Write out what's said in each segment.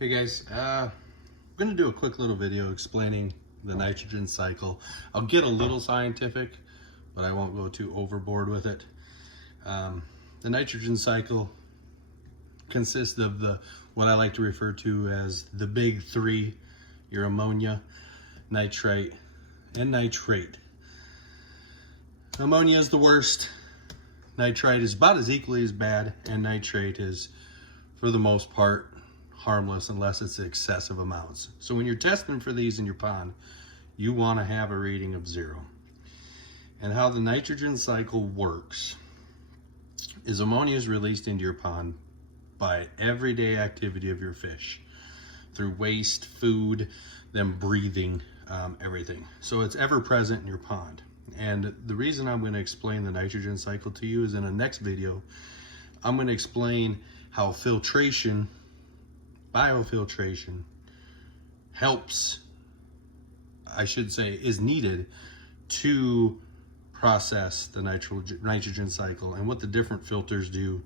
Hey guys, I'm going to do a quick little video explaining the nitrogen cycle. I'll get a little scientific, but I won't go too overboard with it. The nitrogen cycle consists of what I like to refer to as the big three: your ammonia, nitrite, and nitrate. Ammonia is the worst. Nitrite is about as equally as bad, and nitrate is, for the most part, harmless unless it's excessive amounts. So when you're testing for these in your pond, you want to have a reading of 0. And how the nitrogen cycle works is ammonia is released into your pond by everyday activity of your fish through waste, food, them breathing, everything. So it's ever present in your pond. And the reason I'm going to explain the nitrogen cycle to you is in the next video, I'm going to explain how filtration, biofiltration helps, I should say, is needed to process the nitrogen cycle and what the different filters do,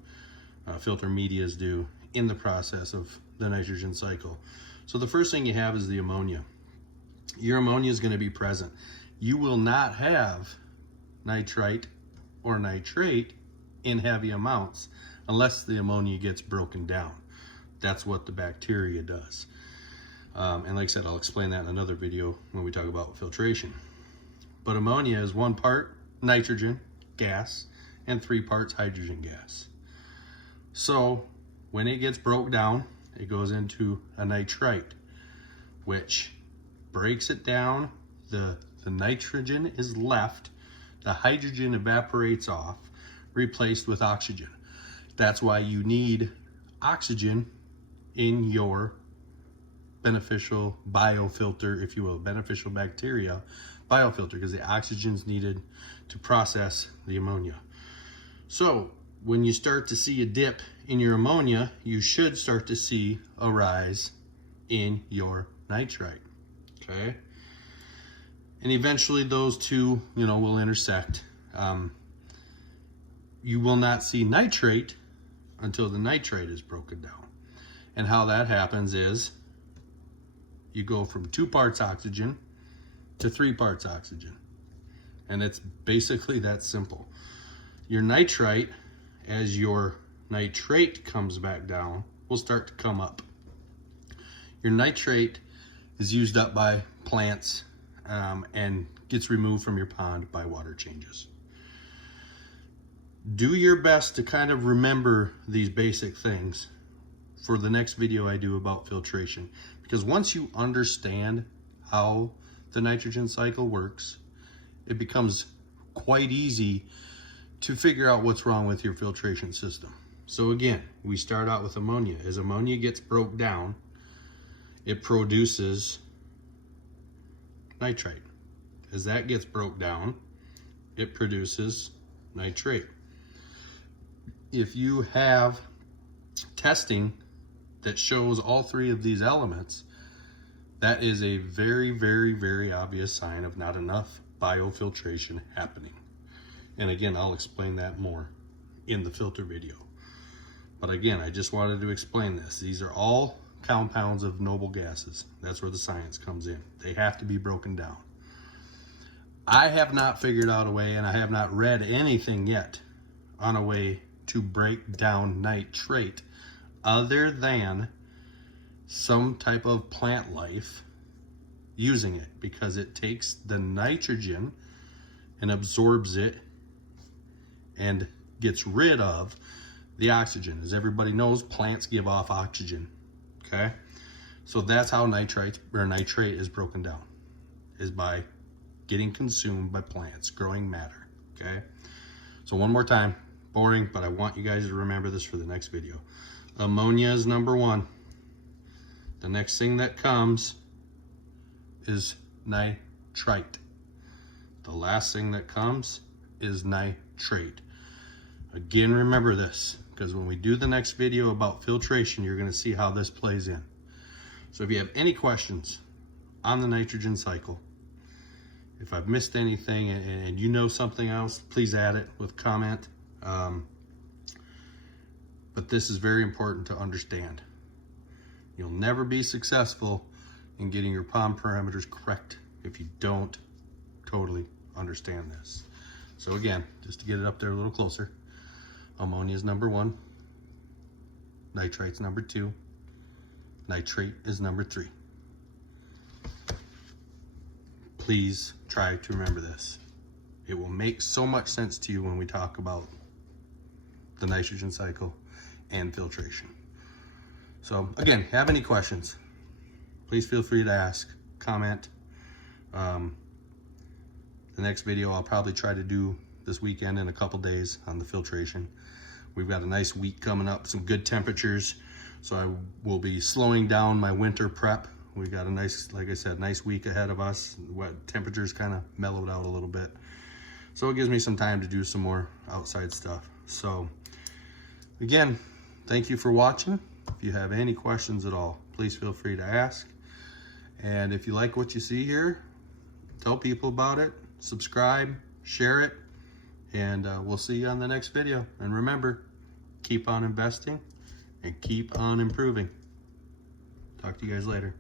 filter medias do in the process of the nitrogen cycle. So the first thing you have is the ammonia. Your ammonia is going to be present. You will not have nitrite or nitrate in heavy amounts unless the ammonia gets broken down. That's what the bacteria does. And like I said, I'll explain that in another video when we talk about filtration. But ammonia is 1 part nitrogen gas and 3 parts hydrogen gas. So when it gets broke down, it goes into a nitrite, which breaks it down. The nitrogen is left, the hydrogen evaporates off, replaced with oxygen. That's why you need oxygen in your beneficial biofilter, if you will, beneficial bacteria biofilter, because the oxygen is needed to process the ammonia. So when you start to see a dip in your ammonia, you should start to see a rise in your nitrite, okay? And eventually those two, will intersect. You will not see nitrate until the nitrate is broken down. And how that happens is you go from 2 parts oxygen to 3 parts oxygen. And it's basically that simple. Your nitrite, as your nitrate comes back down, will start to come up. Your nitrate is used up by plants and gets removed from your pond by water changes. Do your best to kind of remember these basic things for the next video I do about filtration, because once you understand how the nitrogen cycle works, it becomes quite easy to figure out what's wrong with your filtration system. So again, we start out with ammonia. As ammonia gets broke down, it produces nitrite. As that gets broke down, it produces nitrate. If you have testing that shows all 3 of these elements, that is a very, very, very obvious sign of not enough biofiltration happening. And again, I'll explain that more in the filter video. But again, I just wanted to explain this. These are all compounds of noble gases. That's where the science comes in. They have to be broken down. I have not figured out a way, and I have not read anything yet on a way to break down nitrate other than some type of plant life using it, because it takes the nitrogen and absorbs it and gets rid of the oxygen. As everybody knows, plants give off oxygen, okay? So that's how nitrate is broken down, is by getting consumed by plants, growing matter, okay? So one more time, boring, but I want you guys to remember this for the next video. Ammonia is number 1. The next thing that comes is nitrite. The last thing that comes is nitrate. Again, remember this, because when we do the next video about filtration, you're going to see how this plays in. So if you have any questions on the nitrogen cycle, if I've missed anything and you know something else, please add it with comment. But this is very important to understand. You'll never be successful in getting your pond parameters correct if you don't totally understand this. So again, just to get it up there a little closer, ammonia is number 1, nitrite's number 2, nitrate is number 3. Please try to remember this. It will make so much sense to you when we talk about the nitrogen cycle and filtration. So again, have any questions, please feel free to ask, comment. The next video I'll probably try to do this weekend in a couple days on the filtration. We've got a nice week coming up, some good temperatures, so I will be slowing down my winter prep. We got a nice, like I said, nice week ahead of us. What temperatures kind of mellowed out a little bit, so it gives me some time to do some more outside stuff. So again, thank you for watching. If you have any questions at all, please feel free to ask. And if you like what you see here, tell people about it, subscribe, share it, and we'll see you on the next video. And remember, keep on investing and keep on improving. Talk to you guys later.